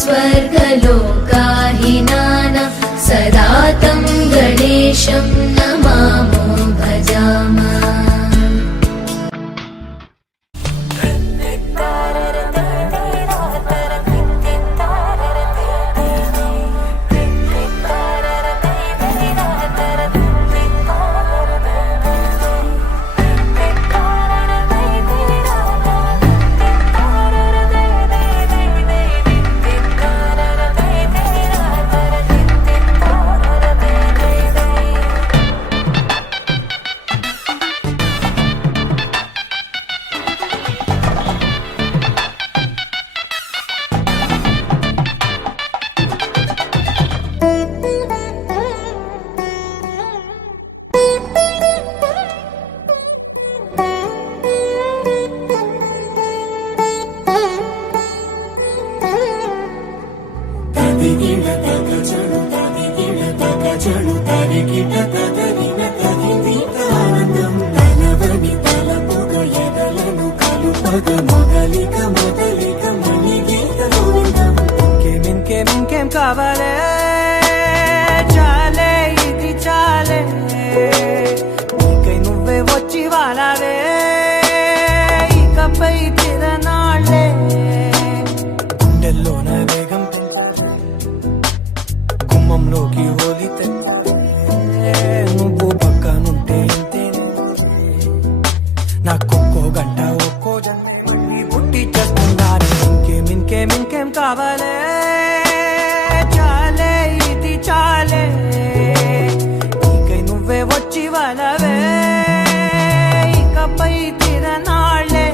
स्वर्गलोकाहिनानां सदा तं गणेशं नमामो भजामः। ఇంకేం కావాలే చాలే ఇది చాలే నీకై నువ్వే వచ్చి వాడావే ఇకపై తిరనాళ్ళే గుండెల్లోన వేగం గుమ్మంలోకి హోలితే నువ్వు పక్కనుంటే ఇంతేనే నాకొక్కో గంట ఒక్కో జంట పుట్టి చేస్తున్నాను ఇంకేం కావాలే చాలే ఇది చాలే నీకై నువ్వే వచ్చి వాడావే ఇకపై తిరనాళ్ళే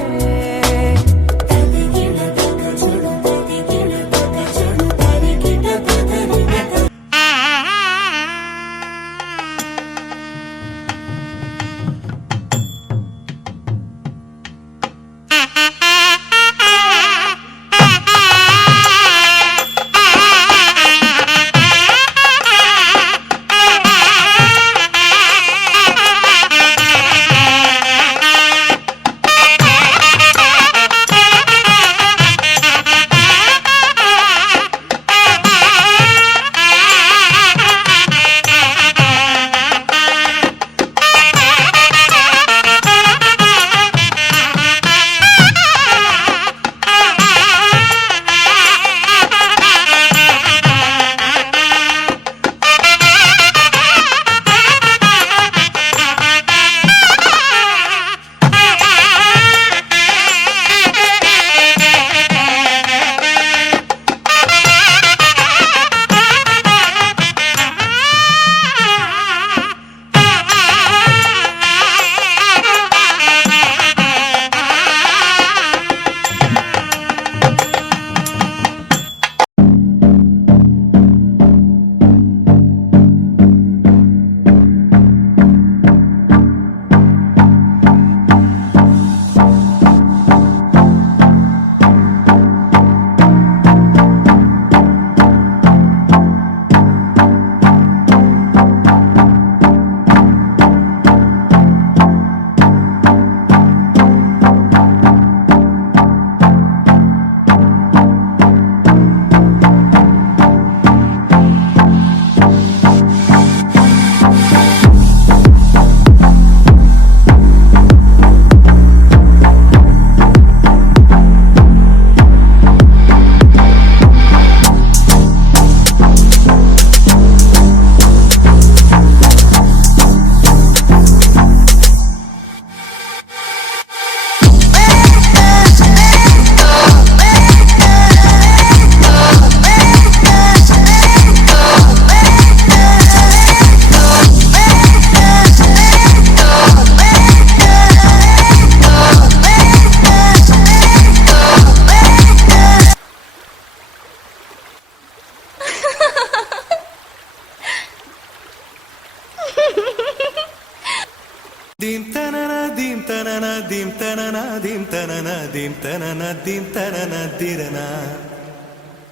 Dim tanana dim tanana dim tanana dim tanana dim tanana dim tanana dirana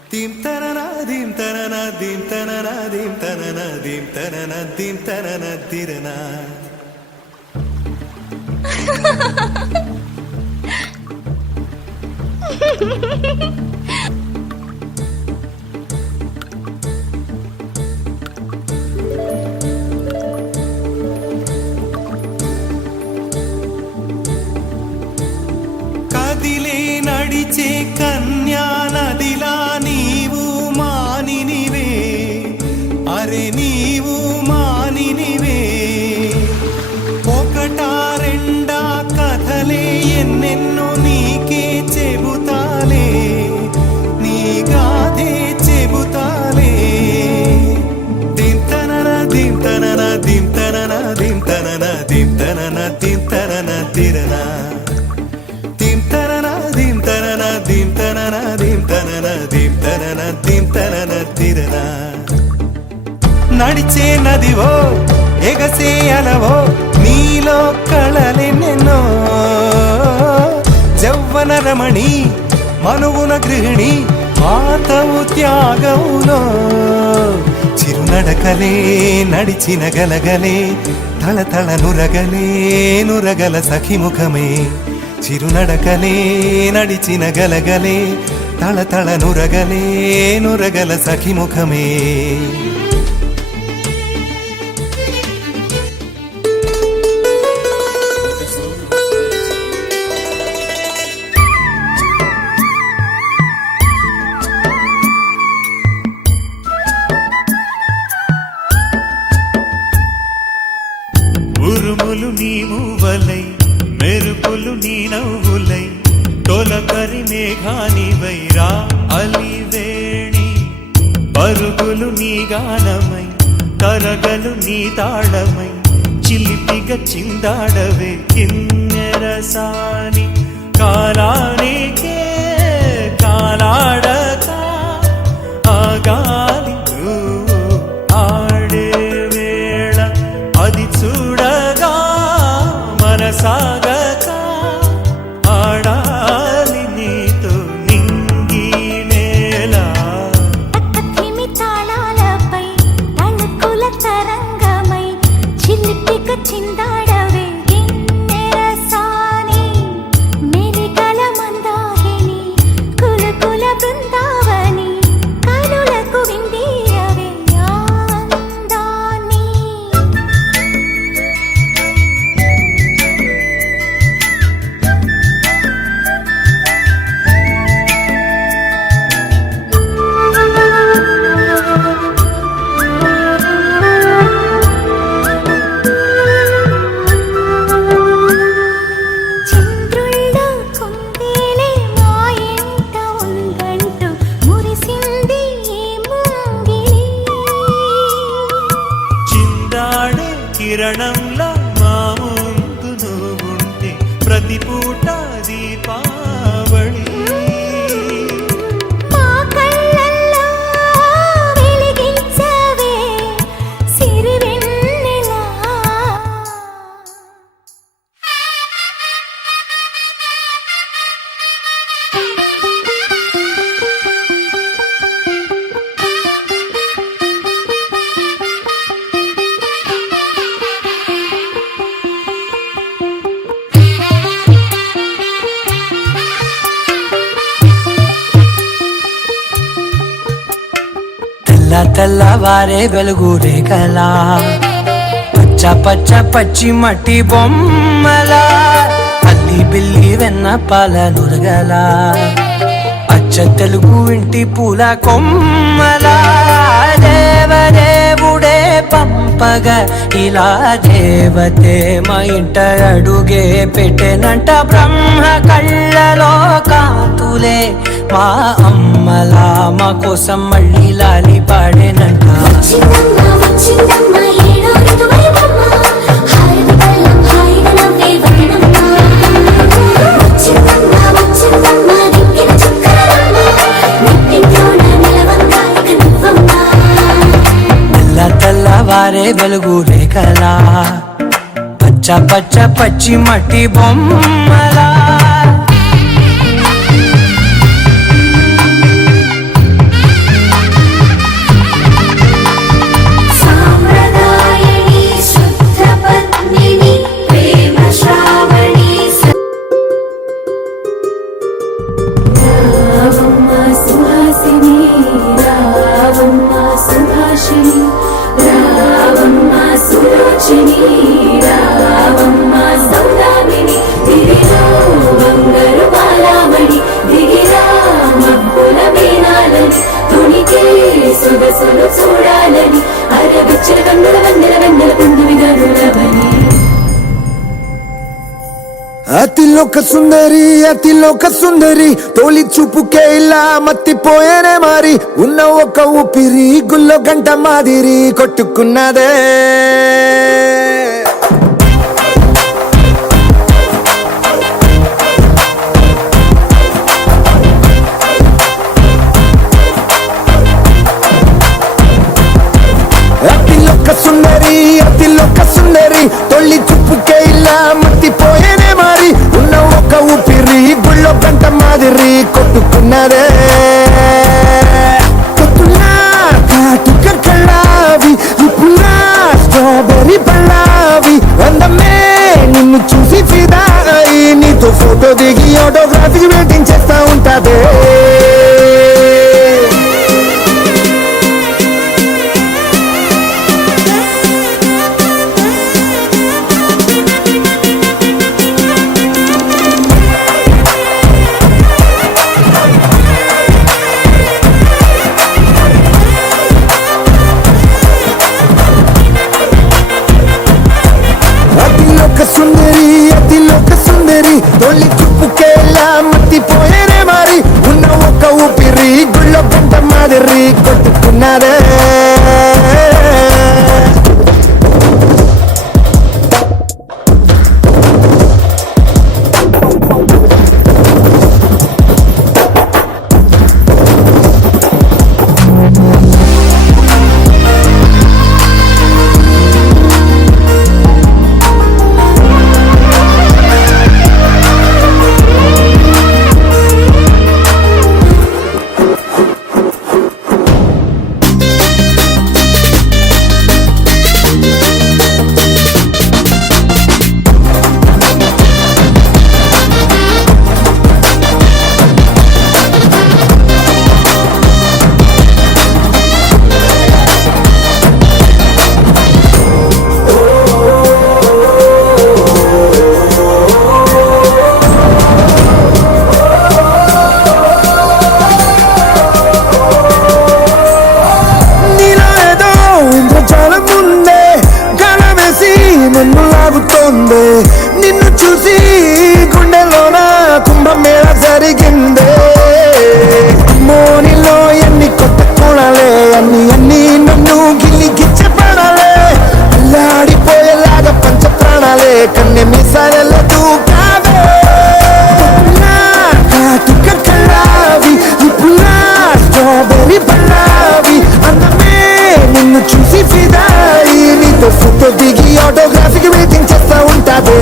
dim tanana dim tanana dim tanana dim tanana dim tanana dim tanana dirana దీం తననద్దిరన నడిచే నదివో ఎగసే అలవో నీలో కళలెన్నెన్నో జౌవన రమణి మనువున గృహిణి మాతవు త్యాగములో చిరునడకలే నడిచిన గలగలే తళతళ నురగలే నురగల సఖిముఖమే చిరునడకలే నడిచిన గలగలే తళతళ నురగలే నురగల సఖిముఖమే ఉరుములు నీ మూవలై మెరుపులు నీ నవ్వులై తొలకరి మేఘానివై రా అలివేణి పరుగులు నీ గానమై తరగలు నీ తాళమై చిలిపిగా చిందాడవే కిన్నెరసాని కాలానికే కాలాడక ఆగాలి ఆడే వేళ అది చూడగా మనసాగక ఆడాలి నీతో నింగి నేల తక్కతిమి తాళాలపై తణుకుల తరంగమై చిలిపిక చిందాడవే గిన్నెరసాని మెలికల మందాకిని కులకుల బృందావని కనులకు విందీయవే ఆనందాన్ని చంద్రుల్లో కుందేలే మా ఇంట ఉందంటూ మురిసింది ఈ ముంగిలి చిందాడే కిరణంలా మా ముందు నువ్వుంటే ప్రతి పూట దీపావళి మా కళ్ళల్లో వెలిగించవే సిరివెన్నెలా తెల్ల తెల్లవారే వెలుగు రేఖలా పచ్చ పచ్చ పచ్చి మట్టి బొమ్మలా అల్లి బిల్లి వెన్న పాల నురగలా అచ్చ తెలుగు ఇంటి పూల కొమ్మలా దేవదేవుడే పంపగా ఇలా దేవతే మా ఇంట అడుగే పెట్టెనంట బ్రహ్మ కళ్ళలో కాంతులే మా అమ్మలా మా కోసం మళ్ళీ లాలి పాడేనంట వచ్చిందమ్మ వచ్చిందమ్మ ఏడో ఋతువైవమ్మ హారతి పళ్ళం హాయిగా నవ్వే వదనమ్మ వచ్చిందమ్మ వచ్చిందమ్మ దిక్కిన చుక్కలమ్మ నిట్టింట్లోన నిలవంగా ఇక నువ్వమ్మ తెల్ల తెల్లవారే వెలుగు రేఖలా పచ్చ పచ్చ పచ్చి మట్టి బొమ్మలా సాంప్రదాయని శుద్ధ పద్మిని ప్రేమ శ్రావణి రావమ్మ సుహాసిని రావమ్మ సుభాషిణి రావమ్మ సులోచని రావమ్మ సౌదామిని దిగిరా బంగారు బాలామణి దిగిరా మబ్బుల మేనాలని తుణికే సొగసులు చూడాలని అరవిచ్చల కన్నుల వన్నెల వెన్నెల పుండు విధరులవని అతిలోక సుందరి తోలి చూపుకే ఇలా మత్తిపోయేనే మారి ఉన్న ఒక ఊపిరి గుల్లో గంట మాదిరి కొట్టుకున్నదే తొలి చూపుకే ఇలా మత్తిపోయేనే మారి ఉన్న ఒక ఊపిరి గుళ్ళో గంట మాదిరి కొట్టుకున్నదే కాటుక కళ్ళావి ఇప్పులా స్ట్రాబెర్రీ పళ్ళావి అందమే నిన్ను చూసి ఫిదా అయి నీతో ఫోటో దిగి ఆటోగ్రాఫీ వెయిటింగ్ చేస్తా ఉంటాదే అతిలోక సుందరి తొలి చూపుకేలా మత్తిపోయేనే మారి ఉన్న ఒక ఊపిరి గుళ్ళో గంట మాదిరి కొట్టుకున్నారే నిన్ను చూసి గుండెలోన కుంభమేళ జరిగిందే మోనిలో ఎన్ని కొత్త కోణాలే అన్ని నన్ను గిల్లి గిచ్చపడాలే అల్లాడిపోయేలాగా పంచ ప్రాణాలే కన్నె మీసాలలో దూకావే కాటుక కళ్ళావి ఇప్పులా స్ట్రాబెర్రీ పళ్ళావి అందమే నిన్ను చూసి ఫిదాయి నీతో ఫోటో దిగి ఆటోగ్రాఫీకి వెయిటింగ్ చేస్తా ఉంటాదే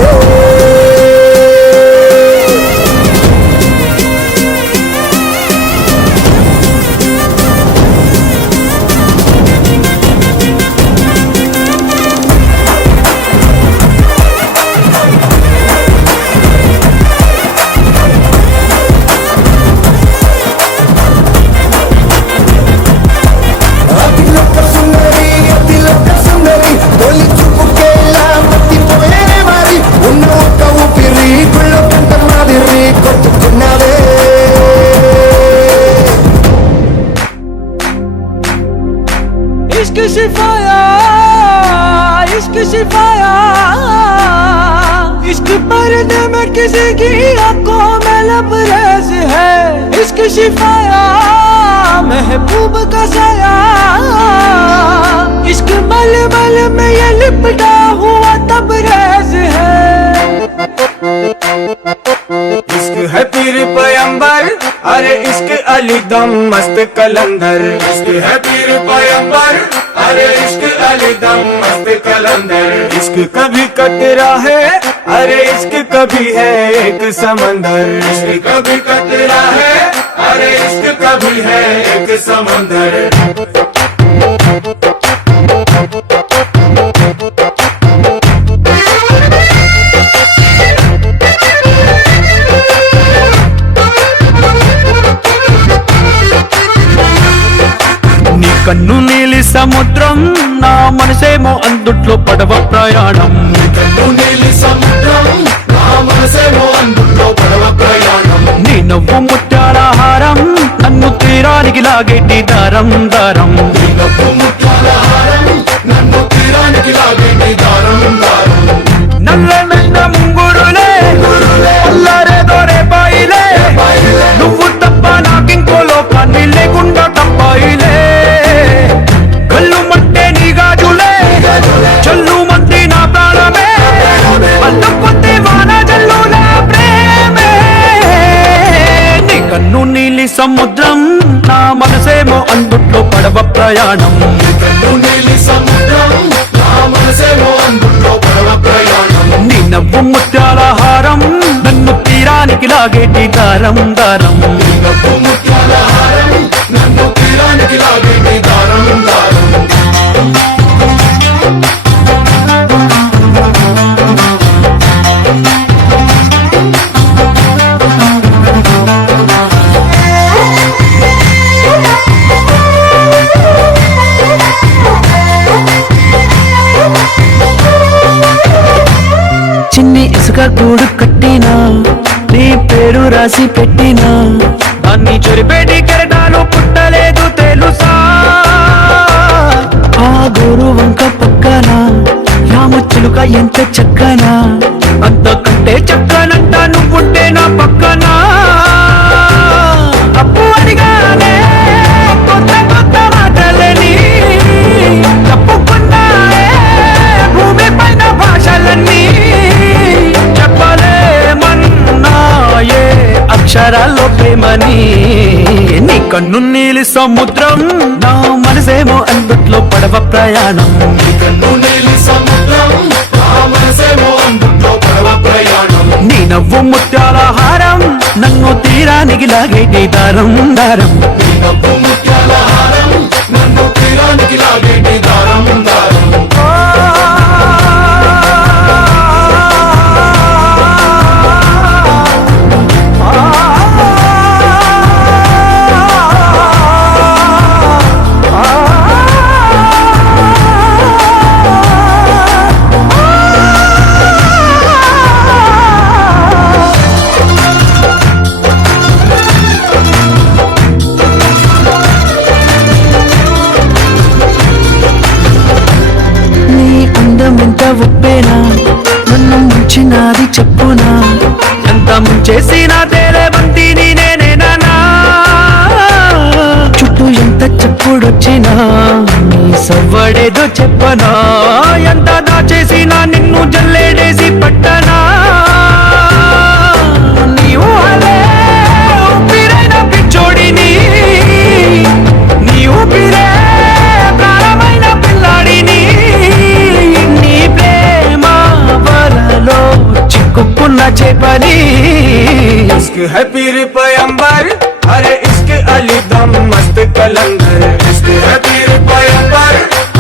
అతిలోక సుందరి తొలి చూపుకేలా మత్తిపోయేనే మారి ఉన్న ఒక ఊపిరి గుళ్ళో గంట మాదిరి కొట్టుకున్నావే इश्क सिफाया इश्क सिफाया इश्क पर्दे में किसी की आंखों में लबरेज है इश्क सिफाया महबूब का साया इश्क मलमल में ये लिपटा हुआ तबरेज है इश्क है पीर पैगंबर अरे इश्क अली दम मस्त कलंदर इश्क है पीर पैगंबर अरे इश्क अली दम मस्त कलंदर इश्क कभी कतरा है अरे इश्क कभी है एक समंदर इश्क कभी कतरा है अरे इश्क कभी है एक समंदर కన్ను నీలి సముద్రం నా మనసేమో అందుట్లో పడవ ప్రయాణం కన్ను నీలి సముద్రం నా మనసేమో అందుట్లో పడవ ప్రయాణం నీ నవ్వు ముత్యాల హారం నన్ను తీరానికి లాగేటి దారం దారం నీ నవ్వు ముత్యాల హారం నన్ను తీరానికి లాగేటి దారం దారం నల్లనైన ముంగురులే అల్లారే దొరే బాయిలే నువ్వు తప్ప నాకింకో లోకాన్ని లేకుండా తప్పాయిలే కళ్ళు మంటే నీ గాజులే చల్లు మంటే నా ప్రాణమే అల్లం పొత్తే వాన జల్లుల ప్రేమే నీ కన్ను నీలి సముద్రం నా మనసేమో అందుట్లో పడవ ప్రయాణం కన్ను నీలి సముద్రం నా మనసేమో అందుట్లో పడవ ప్రయాణం నవ్వు ముత్యాల హారం నన్ను తీరానికి లాగేటి దారం దారం నవ్వు ముత్యాల హారం నన్ను తీరానికి లాగేటి దారం దారం చిన్ని ఇసుక గూడు కట్టినా నీ పేరు రాసి పెట్టినా దాన్ని చెరిపేటి కెరటాలు పుట్టలేదు తెలుసా ఆ గోరు వంక పక్కన రామచిలుక ఎంత చక్కనా అంతకంటే చక్కనంట నువ్వుంటే నా పక్కన అప్పు అడిగానే కొత్త కొత్త మాటలని తప్పుకున్నాయే భూమి పైన భాషలన్నీ చెప్పలేమన్నాయే అక్షరాల్లో ప్రేమని నీ కన్ను నీలి సముద్రం నా మనసేమో అందుట్లో పడవ ప్రయాణం కన్ను నీలి సముద్రం నా మనసేమో అందుట్లో పడవ ప్రయాణం నీ నవ్వు ముత్యాల హారం నన్ను తీరానికి లాగేటి దారం దారం నీ నవ్వు ముత్యాల హారం నన్ను తీరానికి లాగేటి దారం దారం ఎంత ఒప్పేనా నన్ను ముంచినాది చెప్పునా ఎంత ముంచేసినా తేలే బంతి నేనేనా చుట్టూ ఎంత చెప్పుడొచ్చినా నీ సవ్వడేదో చెప్పనా ఎంత దాచేసినా నిన్ను జల్లేడేసి పట్టనా నీవు అలే ఊపిరైన పిచ్చోడిని నీ ఊపిరే ప్రాణమైన పిల్లాడిని చిక్కుకున్న చేపని इश्क है पीर पैगंबर अरे इश्क अली दम मस्त कलंदर इश्क है पीर पैगंबर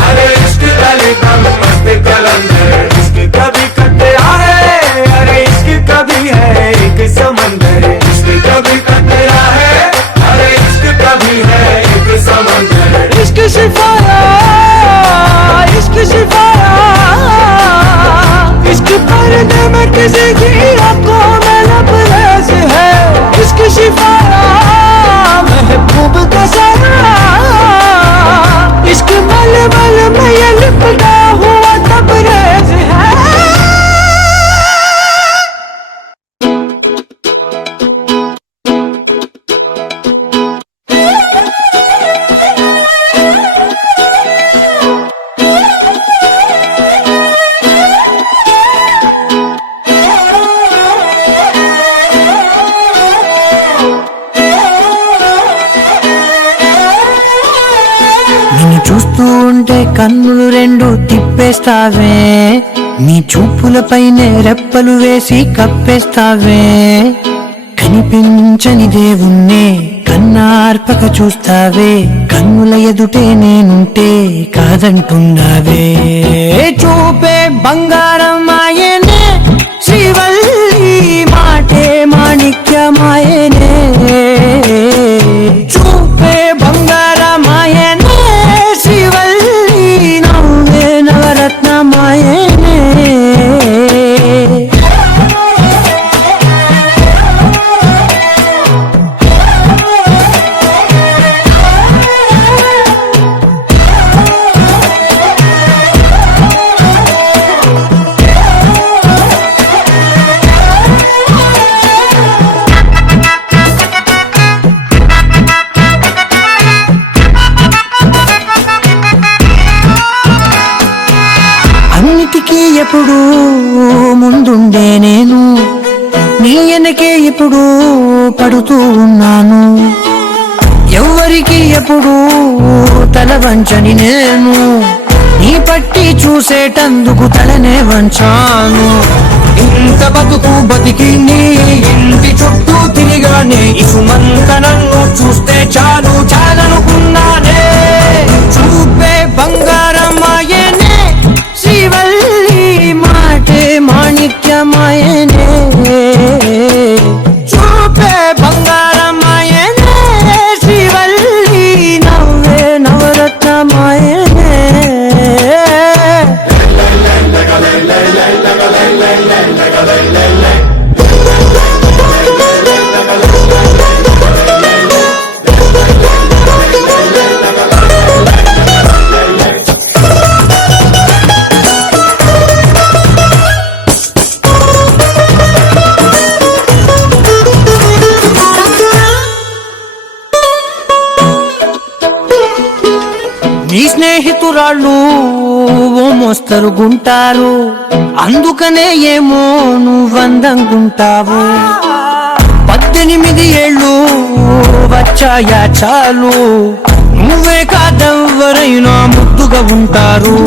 अरे इश्क अली दम मस्त कलंदर इश्क कभी कतरा है अरे इश्क कभी है एक समंदर इश्क कभी कतरा है अरे इश्क कभी है एक समंदर इश्क शिफाया इश्क शिफाया इश्क पर्दे में किसी की आंखों में लबरेज है इश्क शिफाया महबूब का सरा इश्क मलमल में ये लिपटा हुआ तबरेज है నిన్ను చూస్తూ ఉంటే కన్నులు రెండు తిప్పేస్తావే నీ చూపులపైనే రెప్పలు వేసి కప్పేస్తావే కనిపించని దేవుణ్ణే కన్నార్పక చూస్తావే కన్నుల ఎదుటే నేనుంటే కాదంటున్నావే చూపే బంగారం ఆయనే శ్రీవల్లి మాటే మాణిక్యమాయనే చూపే బంగారమాయనే శ్రీవల్లి నవ్వే నవరత్నమాయనే ఎప్పుడు ముందుండే నేను నీ వెనకే ఇప్పుడు పడుతూ ఉన్నాను ఎవ్వరికి ఎప్పుడు తల వంచని నేను నీ పట్టి చూసేటందుకు తలనే వంచాను ఇంత బతుకు బతికి నీ ఇంటి చుట్టూ తిరిగానే ఇసుమంత నన్ను చూస్తే చాలు చాలనుకున్నానే చూపే బంగారమాయనే శ్రీవల్లి మాటే మాణిక్యమాయనే చూపే బంగారమాయనే శ్రీవల్లి నవ్వే నవరత్నమాయనే నీ స్నేహితురాళ్ళు ఓ మోస్తరుగుంటారు అందుకనే ఏమో నువ్వందంగుంటావు 18 ఏళ్ళు వచ్చాయా చాలు నువ్వే కాదెవ్వరైనా ముద్దుగా ఉంటారు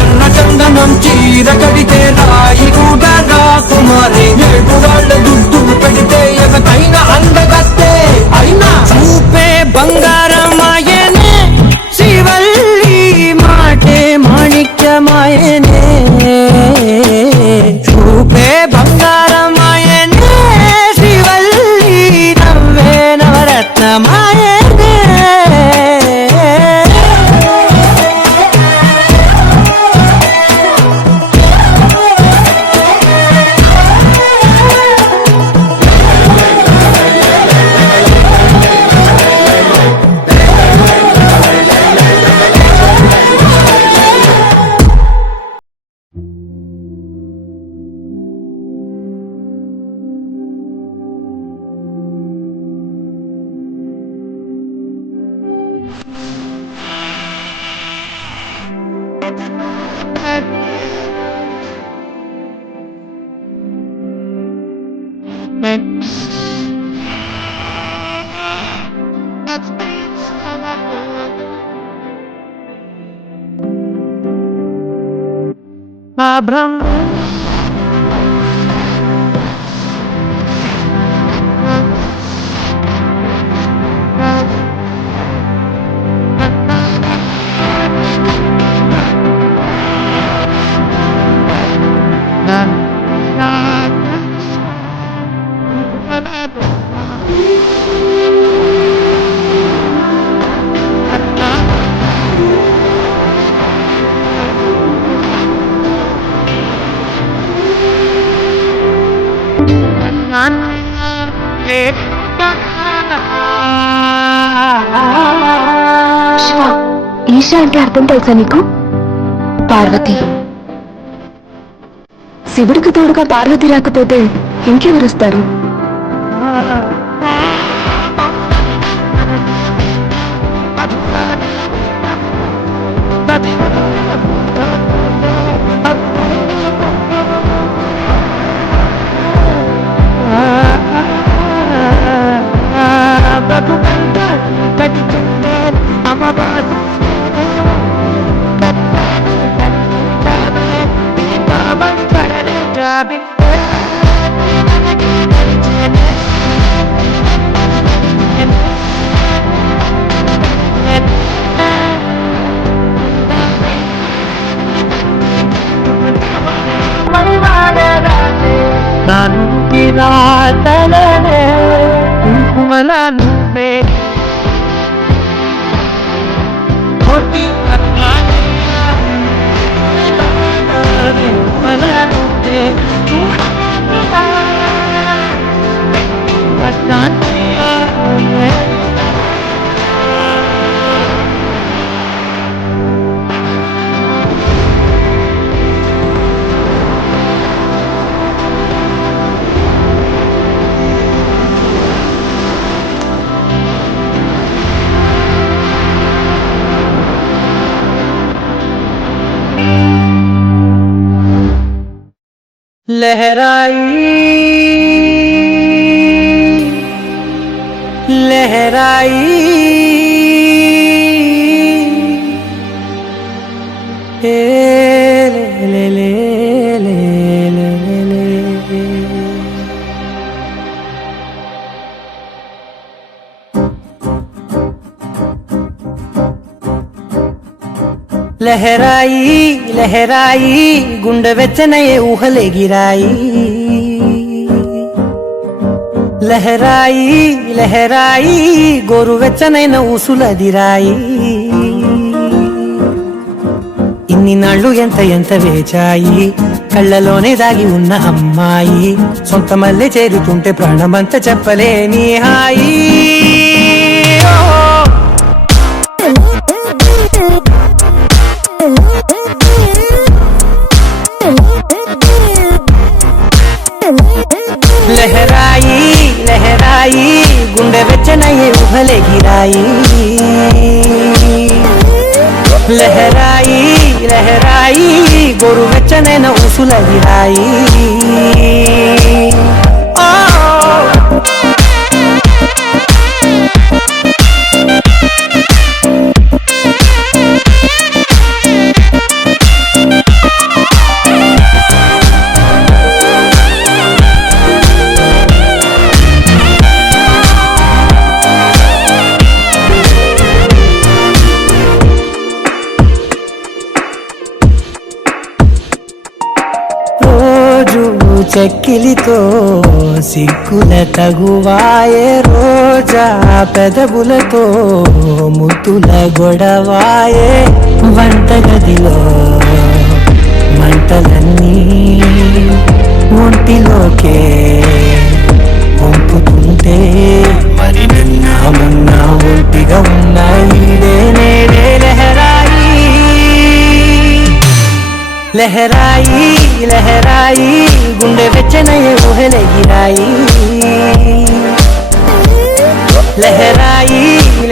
ఎర్ర చందనం చీర కడితే రాయి కూడా రాకుమారి ఏడు వాళ్ళ దుడ్డు పెడితే ఎవరైనా అందగస్తే అయినా చూపే బంగారమాయనే శ్రీవల్లి మాటే మాణిక్యమాయనే చూపే బంగారమాయనే శ్రీవల్లి నవ్వే నవరత్నమాయనే శివ, ఈశ అంటే అర్థం తెలుసా నీకు? పార్వతి. శివుడికి తోడుగా పార్వతి రాకపోతే ఇంకెవరుస్తారు? लहराई लहराई ले ले ले ले ले ले లహరాయి లహరాయి గుండె వెచ్చనయే ఊహలెగిరాయి లహరాయి లహరాయి గోరు వెచ్చనైన ఊసులదిరాయి ఇన్ని నాళ్ళు ఎంత ఎంత వేచాయి కళ్ళలోనే దాగి ఉన్న అమ్మాయి సొంత మల్లె చేరుతుంటే ప్రాణమంత చెప్పలేని హాయి లహరాయి లహరాయి గుండె వెచ్చనయ్యే ఊహలెగిరాయి లహరాయి లహరాయి గోరు వెచ్చనైన ఊసులగిరాయి చెక్కిలితో సిగ్గుల తగువాయే రోజా పెదవులతో ముతుల గొడవాయే వంటగదిలో మంటలన్నీ ఒంటిలోకే పంపుతుంటే మరి నిన్న మొన్న ఒంటిగా ఉన్నాయి నేడే లహరాయి లహరాయి లహరాయి గుండె వెచ్చనయ్యే ఊహలెగిరాయి లహరాయి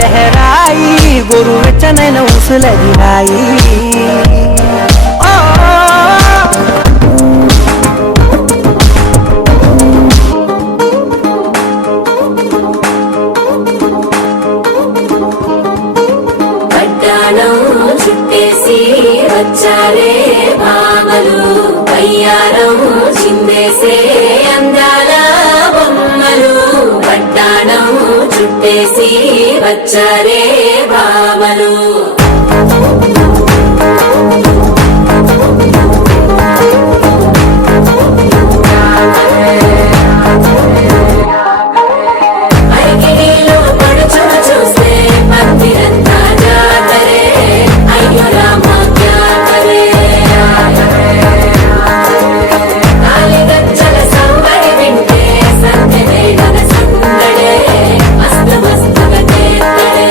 లహరాయి గోరు వెచ్చనైన ఊసులగిరాయి పట్టాణం చుట్టేసి వచ్చారే భామలు కయ్యారం చిందేసే అందాల బొమ్మలు పట్టాణం చుట్టేసి వచ్చారే భామలు అరిగిలో పడుచున చూస్తే పందిరంతా జాతరే అయ్యో రామ క్యా కరే కాలిగజ్జల సంబడి వింటే సందడే గన సందడే మస్తు మస్తుగా చేస్తడే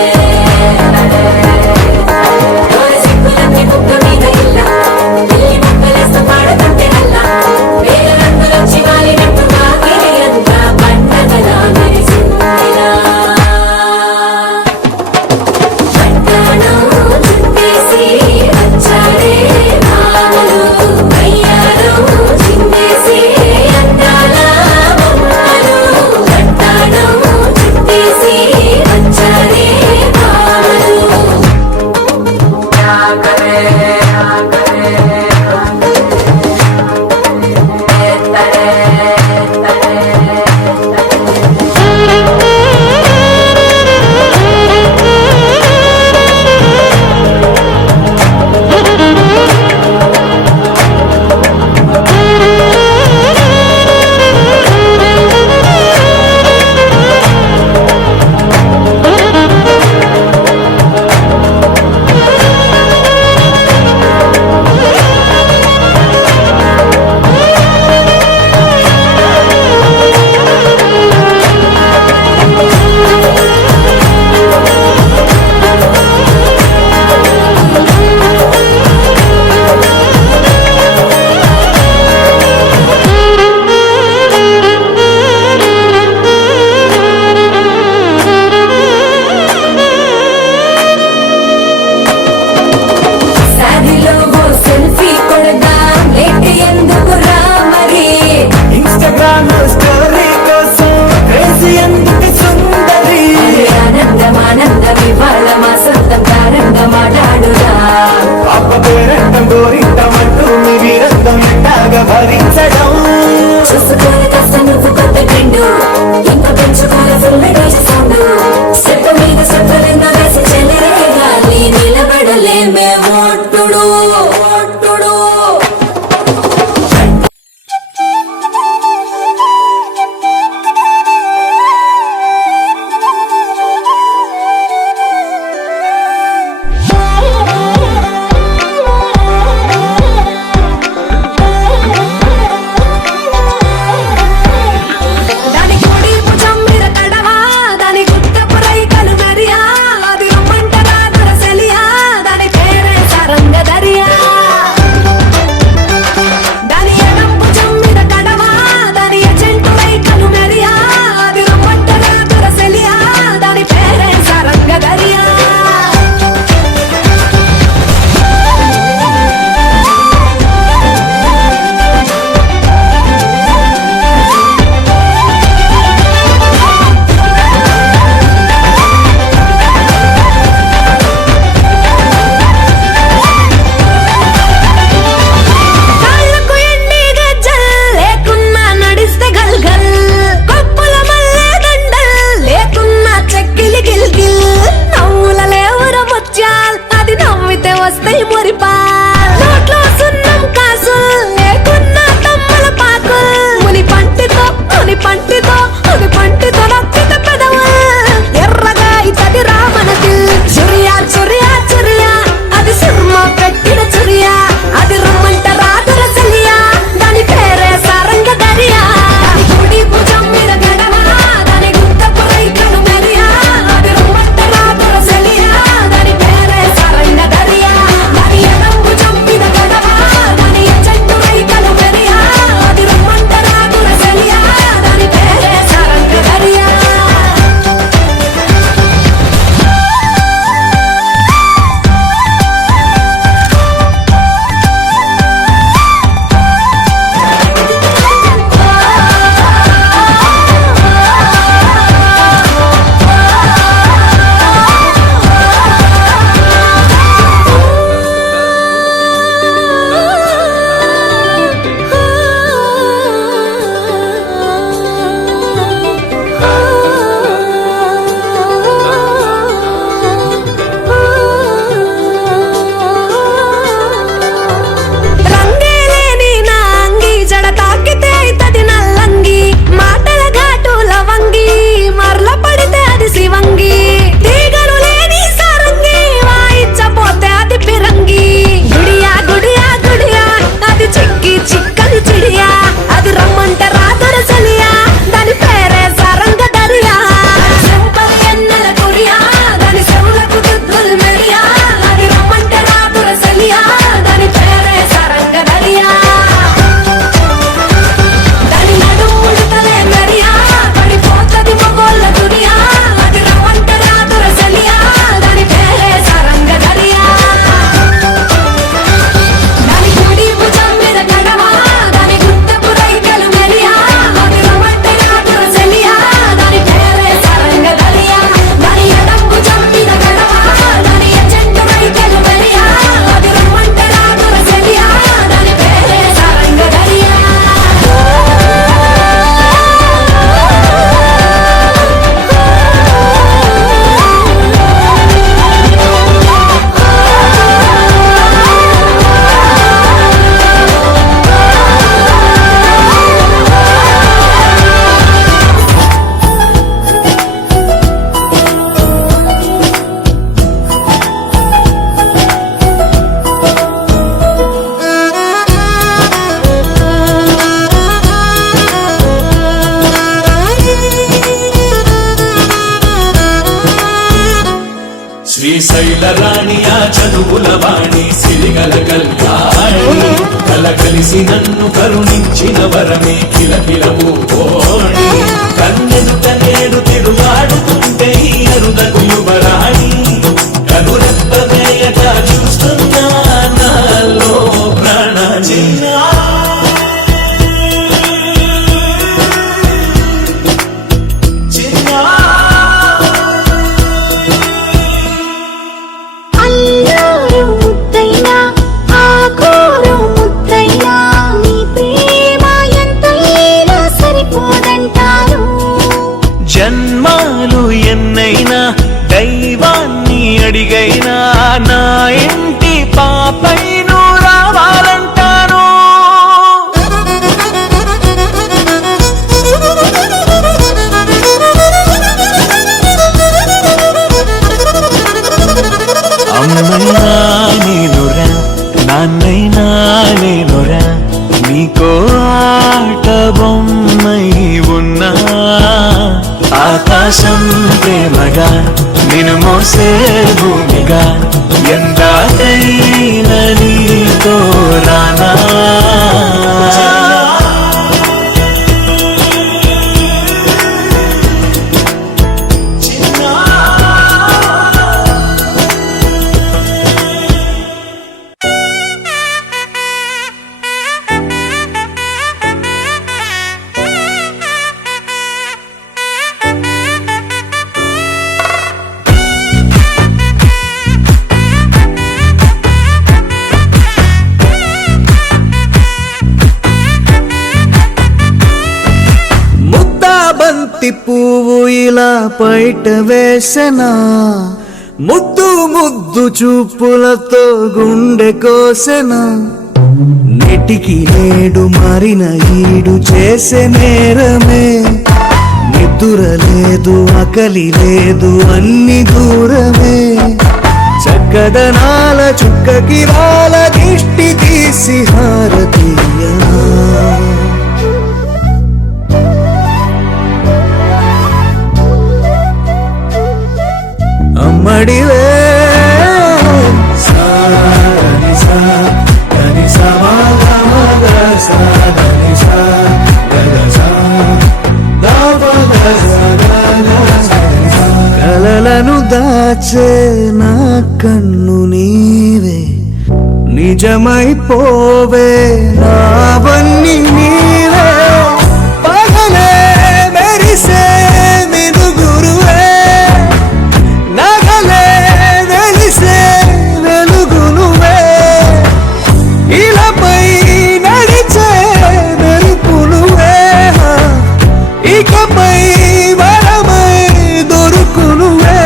శ్రీశైల రాణి ఆ చదువుల వాణి సిరిగల కల్యాణి కలగలిసి నన్ను కరుణించిన వరమే కిలకిలవు కోణి కన్నెదుట నేడు తిరుగాడుతుంటే ఈ అరుదకు యువరాణి కనురెప్పవేయగా చూస్తున్నా నాలో ప్రాణ చిన్నా అల్లారు ముద్దైనా ఆకోరు ముద్దైనా నీ ప్రేమ ఎంతైనా సరిపోదంటారు జన్మాలు ఎన్నైనా దైవాన్ని అడిగైనా నా ఇంటి పాపై నువ్వు రావాలంటాను అమ్మైనా నేనురా నాన్నైనా నేనురా నీకో ఆట బొమ్మై ఉన్నా ఆకాశం ప్రేమగా నిన్ను మోసే భూమిగా ఎందాకైన నీతో రానా బంతి పువ్వు ఇలా బయట వేసెనా ముద్దు ముద్దు చూపులతో గుండె కోసెనా నెటికి నేడు మారిన ఈడు చేసే నేరమే నిద్ర లేదు ఆకలి లేదు అన్ని దూరమే చక్కదనాల చుక్కకి వాళ్ళ దిష్టి తీసి హారతీయనా అమ్మడివే కలలను దాచే నా కన్ను నీవే నిజమైపోవే నావన్నీ నీవే పగలే మెరిసే మినుగురువే నగలే వెలిసే వెలుగునువే ఇలాపై నడిచే మెరుపునువే ఇకపై వరమై దొరుకునువే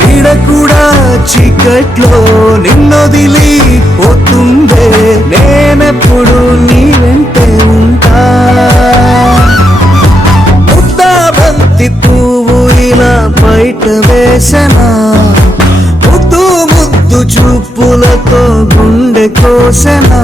నీడ కూడా చీకట్లో నిన్నొదిలి పోతుందే నేనెప్పుడు నీ వెంటే ఉంటా ముద్దాబంతి పువ్వు ఇలా బయట వేసెనా ముద్దు ముద్దు చూపులతో గుండె కోసెనా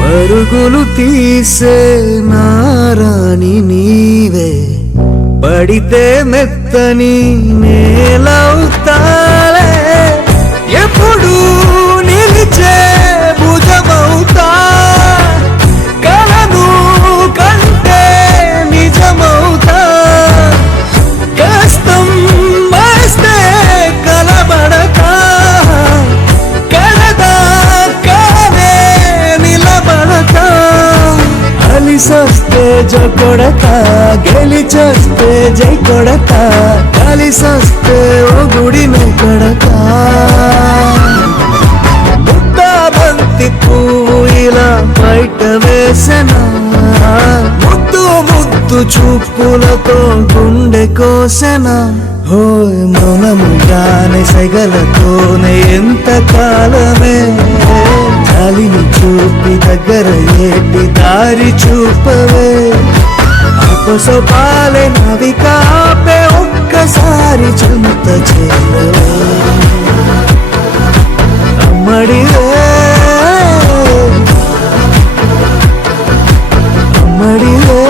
పరుగులు తీసే నారాణి నీవే పడితే మెత్తని నేలవుతాలే ఎప్పుడు నిలిచే భుజమవుతా కలను కంటే నిజమవుతా కష్టం వస్తే కలబడక కలదాకానే నిలబడక అలిసొస్తే జొకొడక గెలిచొస్తే జై కొడక కలిసొస్తే ఓ గుడిని కొడక ముద్దాబంతి పువ్వు ఇలా బయట వేసెనా ముద్దు ముద్దు చూపులతో గుండె కోసెనా హోయ్ మౌనముగానే సైగలతోనే ఎంత కాలమే గాలిని చూపి దగ్గర ఏటి దారి చూపవే అపసపాలే నవికాపే ఒక్కసారి చెంత చేరవే అమ్మడివే అమ్మడివే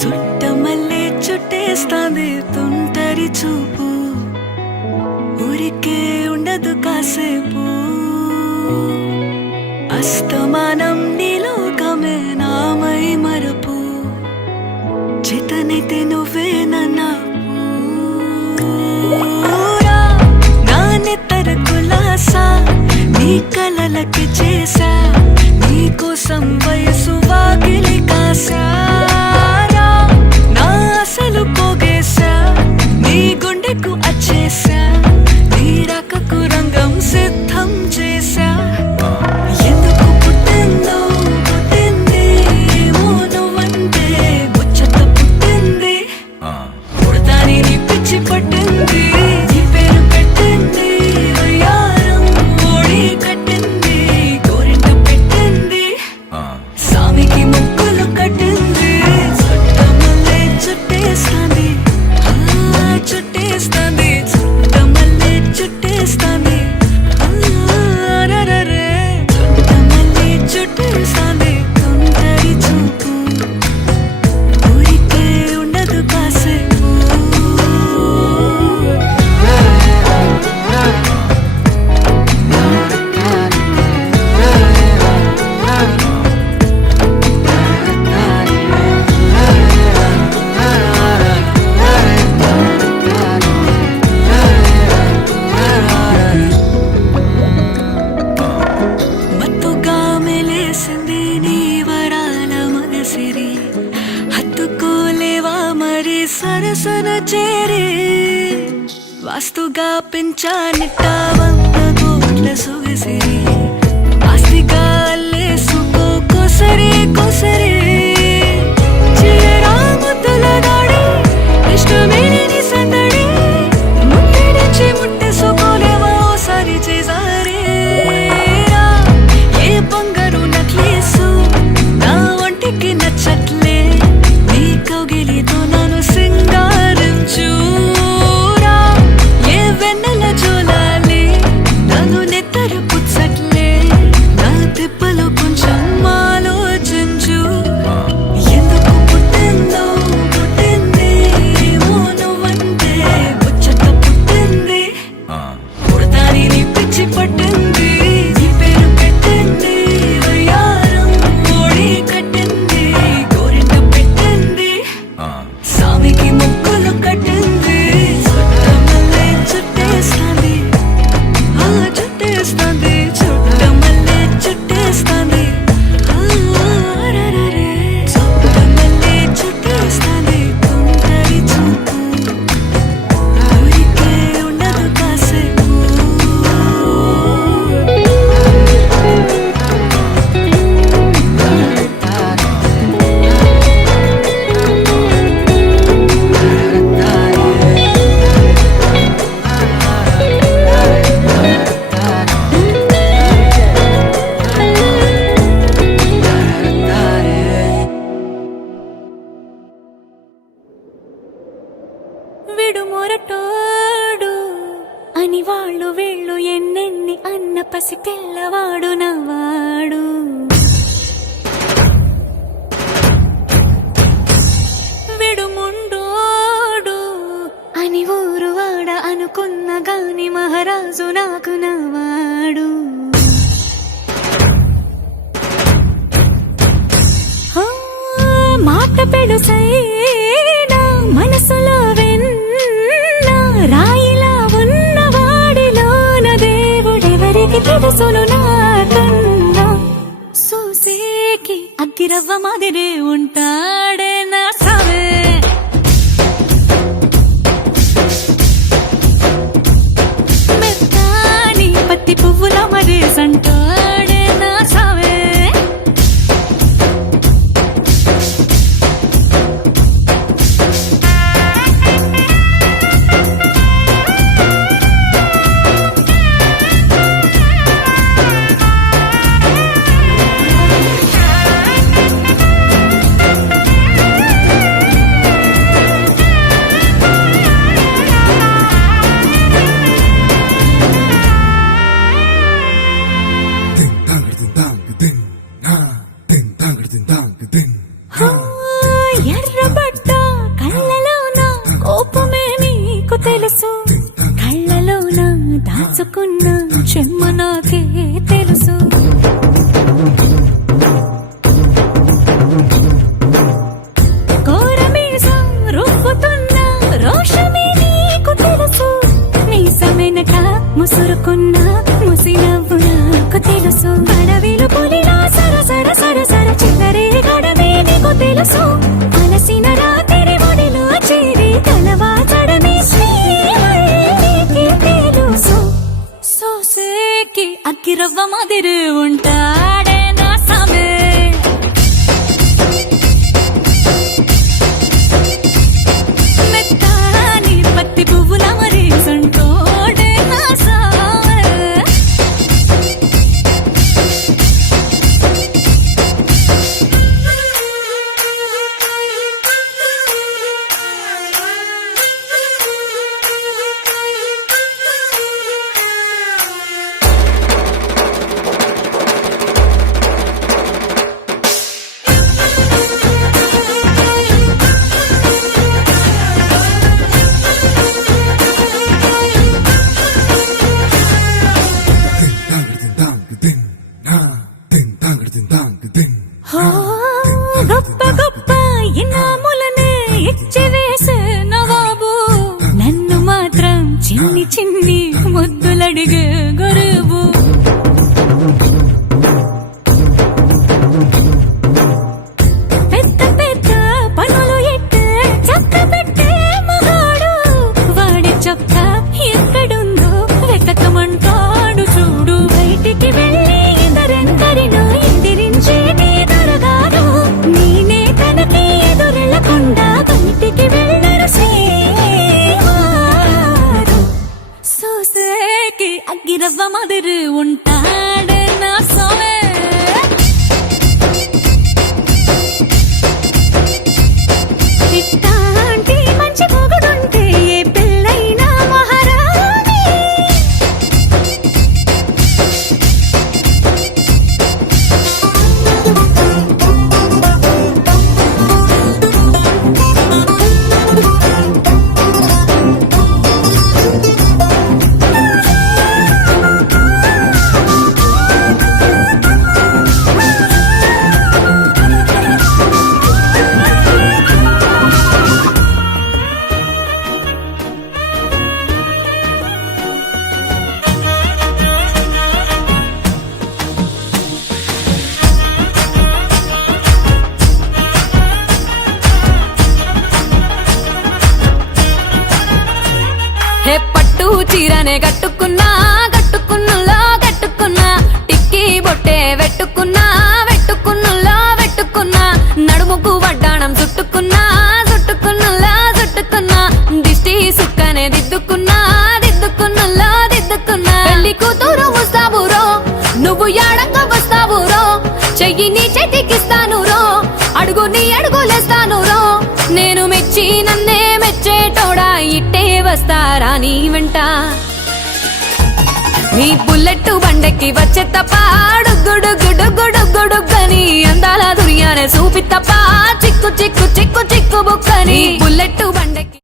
చుట్టమల్లే చుట్టేస్తాంది తుంటరి చూపు ఊరికే ఉండదు కాసేపు అస్తమానం నీలోకమే నామై మరపు చేతనైతే నువ్వే నన్నా నా నెత్తర కులాసా నీ కలలకి చేసా నీ కోసం వయసు వాకిలి కాసా అసలు పోగేశా నీ గుండెకు అచ్చేసా నీ రకకు రంగం సిద్ధం చేశా ఎందుకు పుట్టిందో పుట్టింది ఏమో నువ్వంటే ముచ్చట పుట్టింది పుడతాని నీ పిచ్చి పట్టింది నీ పేరు పెట్టింది వయ్యారం ఓడి కట్టింది గోరింట పెట్టింది సామికి ముక్కులు కట్టింది చుట్టేస్తాంది చుట్టేస్తాంది చుట్టమల్లే చుట్టేస్తాంది చుట్టమల్లే చుట్టేస్తాంది తుంటరి చూపు ఊరికే ఉండదు కాసేపు మత్తుగా మెలేసింది నీ వరాల మగసిరి హత్తుకోలేవా మరి సరసన చేరి వాస్తుగా పెంచానిట్ట 100 కోట్ల సొగసిరి ఆస్తిగా అల్లేసుకో కొసరి కొసరి చిరరాముతుల దాడి ఇష్టమేని సందడి ముట్టడిచి ముట్టేసుకోలేవా ఓసారి చేసారే ఏ బంగారు నక్లేసు నా ఒంటికి నచ్చట్లే నీ కౌగిలితో నన్ను సింగారించురా ఏ వెన్నెల జోలాలి నన్ను నెత్తరు పుచ్చట్లే నా తిప్పలు కొంచెం ఆలోచించు ఎందుకు పుట్టిందో పుట్టింది ఏమో నువ్వంటే ముచ్చట పుట్టింది పుడతాని నీ పిచ్చి పట్టింది నీ పేరు పెట్టింది వయ్యారం ఓడి కట్టింది గోరింట పెట్టింది సామికి ముక్కులు కట్టింది చుట్టమల్లే చుట్టేస్తాంది చుట్టేస్తాంది చుట్టమల్లే చుట్టేస్తాంది చుట్టమల్లే చుట్టేస్తాంది తుంటరి చూపు ఊరికే ఉండదు కాసేపు విడు మొరటోడు అని వాళ్ళు వీళ్ళు ఎన్నెన్ని అన్న పసి పిల్లవాడు నవాడు విడు ముండోడు అని ఊరు వాడ అనుకున్న గాని మహారాజు నాకు నవాడు మాట పెడుసైనా మనసులో వెన్న రాయిలా ఉన్నవాడిలోన దేవుడెవరికి తెలుసును నాకన్నా సూసేకి అగ్గిరవ్వ మాదిరే ఉంటాడే నా సావే మెత్తాని పత్తి పువ్వుల మరేసంటాడే నా సావే ఎర్రబడ్డ కళ్ళలోన కోపమే నీకు తెలుసు కళ్ళలోన దాచుకున్న చెమ్మ నాకే తెలుసు కోరమీసం రుబ్బుతున్న రోషమే నీకు తెలుసు మీసమెనక ముసురుకున్న ముసినవ్వు నాకు తెలుసు అడవిలు పులిలా సరసర సరసర చిల్లరే గడమే నీకు తెలుసు అలసిన రాత్రి ఒడిలో చేరి కలవాచడమే శ్రీవల్లికి తెలుసు సోసేకి అగ్గిరవ్వ మాదిరి ఉంటాడే నా సామే మెత్తాని పత్తి పువ్వుల మరేసంటోడే నా సామే గొప్ప గొప్ప ఇనాములనే ఇచ్చి వేసే నవాబు నన్ను మాత్రం చిన్ని చిన్ని ముద్దులడిగే గురువు పెద్ద పెద్ద పనులు ఎట్టే చక్క పెట్టే మగాడు వాడి చొక్క ఎక్కడుందో వెతకమంటాడు చూడు బయటికి వెళ్ళి ఇద్దరెందరినో ఎదిరించేటి దొరగారు నేనే తనకి ఎదురెళ్ళకుండా బయటికి వెళ్ళరు శ్రీవారు సోసేకి అగ్గిరవ్వ మాదిరి ఉంటాడే నా సోమే ఇట్టాంటి మంచి మొగుడుంటే ఏ పెళ్ళైనా మహారాణి హే పట్టు చీరనే కట్టుకున్నా కట్టుకున్నులో కట్టుకున్నా టిక్కీ బొట్టే వెట్టుకున్నా వెట్టుకున్నులో వెట్టుకున్నా నడుముకు వడ్డాణం చుట్టుకున్నా చుట్టుకున్నులో చుట్టుకున్నా దిష్టి సుక్కనే దిద్దుకున్నా దిద్దుకున్నులో దిద్దుకున్నా పెళ్లి కూతురు వస్తావురో నువ్వు యాడంగా వస్తావురో చెయ్యి నీ చేతికిస్తాను రో అడుగు నీ అడుగులేస్తాను రో నేను మెచ్చి నన్నే మెచ్చేటోడా ఇట్టే వస్తారా నీ వెంట నీ బుల్లెట్ బండెక్కి వచ్చే తప్ప డుగ్గుడుగ్గుడుగ్గుడుగ్గుడుగ్గని అందాల దుర్యానే చూపి తప్ప చిక్కు చిక్కు చిక్కు చిక్కు బుక్కని బుల్లెట్ బండెక్కి